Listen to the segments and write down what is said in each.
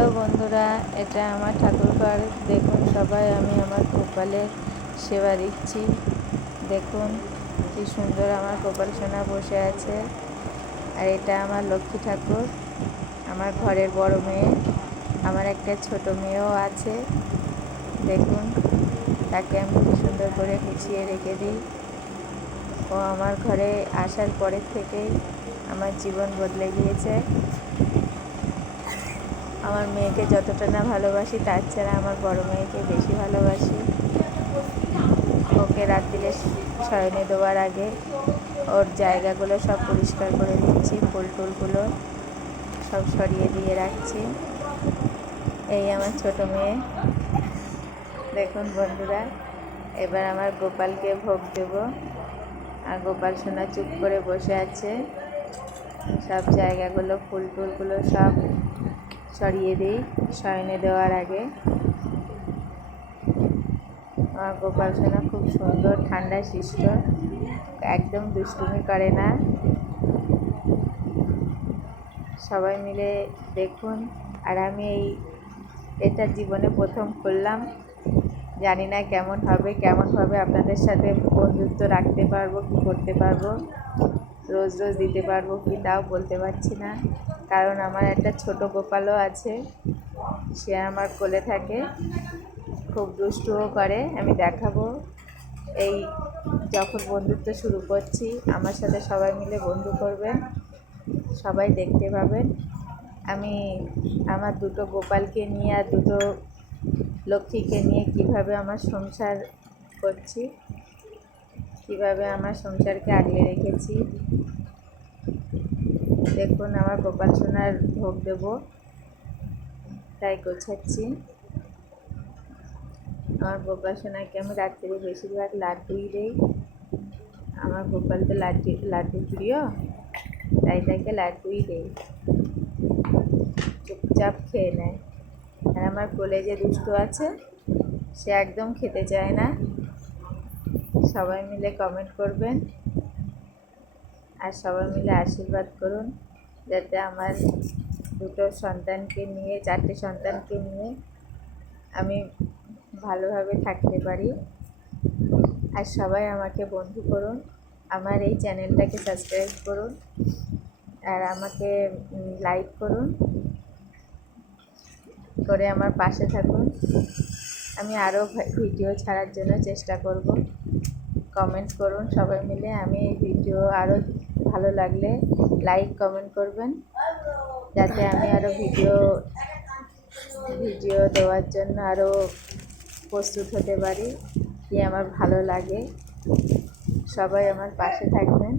Hello বন্ধুরা, এটা আমার ঠাকুরঘর। দেখুন সবাই, আমি আমার গোপালের সেবা দিচ্ছি। দেখুন কি সুন্দর আমার গোপাল সোনা বসে আছে। আর এটা আমার লক্ষ্মী ঠাকুর, আমার ঘরের বড় মেয়ে। আমার একটা ছোট মেয়েও আছে। দেখুন তাকে আমি কি সুন্দর করে গুছিয়ে রেখে দিই। ও আমার ঘরে আসার পরের থেকেই আমার জীবন বদলে গিয়েছে। আমার মেয়েকে যতটা না ভালোবাসি, তার ছাড়া আমার বড় মেয়েকে বেশি ভালোবাসি। ওকে রাত্রিরে শয়নে দেওয়ার আগে ওর জায়গাগুলো সব পরিষ্কার করে দিচ্ছি, ফুল টুলগুলো সব সরিয়ে দিয়ে রাখছি। এই আমার ছোট মেয়ে। দেখুন বন্ধুরা, এবার আমার গোপালকে ভোগ দেব। আর গোপাল সোনা চুপ করে বসে আছে। সব জায়গাগুলো ফুল টুলগুলো সব সরিয়ে দিই শয়নে দেওয়ার আগে। আমার গোপাল সোনা খুব সুন্দর, ঠান্ডা শিষ্ট, একদম দুষ্টুমি করে না। সবাই মিলে দেখুন। আর আমি এটা জীবনে প্রথম করলাম। জানি না কেমনভাবে আপনাদের সাথে বন্ধুত্ব রাখতে পারবো, কি করতে পারবো, রোজ রোজ দিতে পারবো কি তাও বলতে পারছি না। কারণ আমার একটা ছোট গোপালও আছে, সে আমার কোলে থাকে, খুব দুষ্টুও করে। আমি দেখাবো এই যখন বন্ধুত্ব শুরু করছি, আমার সাথে সবাই মিলে বন্ধু করবেন, সবাই দেখতে পাবেন আমি আমার দুটো গোপালকে নিয়ে আর দুটো লক্ষ্মীকে নিয়ে কিভাবে আমার সংসার করছি, কিভাবে আমার সংসারকে আগলে রেখেছি। দেখুন আমার গোপাল সোনার ভোগ দেব, তাই গোছাচ্ছি। আমার গোপাল সোনাকে আমি রাত্রে বেশিরভাগ লাড্ডুই দেই। আমার গোপাল তো লাড্ডু প্রিয়, তাই তাকে লাড্ডুই দেই, চুপচাপ খেয়ে নেয়। আর আমার কোলে যে দুষ্টু আছে, সে একদম খেতে চায় না। সবাই মিলে কমেন্ট করবেন আর সবাই মিলে আশীর্বাদ করুন, যাতে আমার দুটো সন্তানকে নিয়ে, চারটে সন্তানকে নিয়ে আমি ভালোভাবে থাকতে পারি। আর সবাই আমাকে বন্ধু করুন, আমার এই চ্যানেলটাকে সাবস্ক্রাইব করুন আর আমাকে লাইক করুন, করে আমার পাশে থাকুন। আমি আরও ভিডিও ছাড়ার জন্য চেষ্টা করব। কমেন্ট করুন সবাই মিলে। আমি এই ভিডিও আরও ভালো লাগলে লাইক কমেন্ট করবেন, যাতে আমি আরও ভিডিও দেওয়ার জন্য আরও প্রস্তুত হতে পারি, কি আমার ভালো লাগে। সবাই আমার পাশে থাকবেন।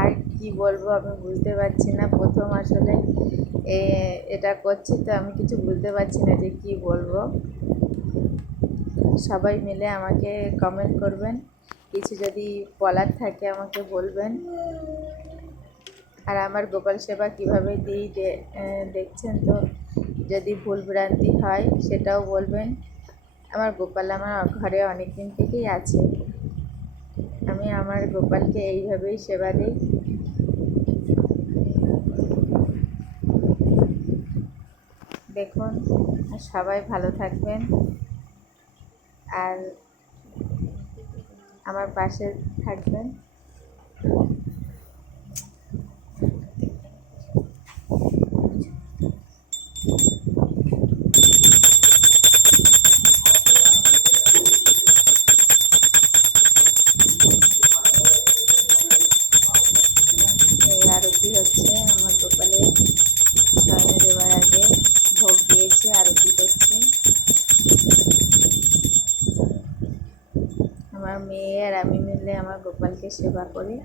আর কি বলবো আমি বুঝতে পারছি না, প্রথম আসলে এটা করছি, তো আমি কিছু বুঝতে পারছি না যে কি বলবো। সবাই মিলে আমাকে কমেন্ট করবেন, কিছু যদি বলার থাকে আমাকে বলবেন। আর আমার গোপাল সেবা কীভাবে দিই দেখছেন তো, যদি ভুল ভ্রান্তি হয় সেটাও বলবেন। আমার গোপাল আমার ঘরে অনেক দিন থেকেই আছে। আমি আমার গোপালকে এইভাবেই সেবা দিই। দেখুন সবাই ভালো থাকবেন আর আমার পাশে থাকবেন। এই আরতি হচ্ছে আমার গোপালের শয়নে দেওয়ার আগে, ভোগ দিয়েছি, আরতি করছি। আমার মেয়ে আর আমি মিলে আমার গোপালকে সেবা করি।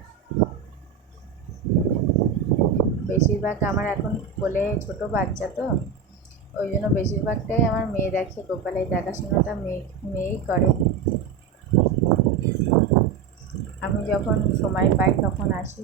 বেশিরভাগ আমার এখন কোলে ছোট বাচ্চা, তো ওই জন্য বেশিরভাগটাই আমার মেয়ে দেখে। গোপালের দেখাশোনাটা মেয়েই করে। আমি যখন সময় পাই তখন আসি।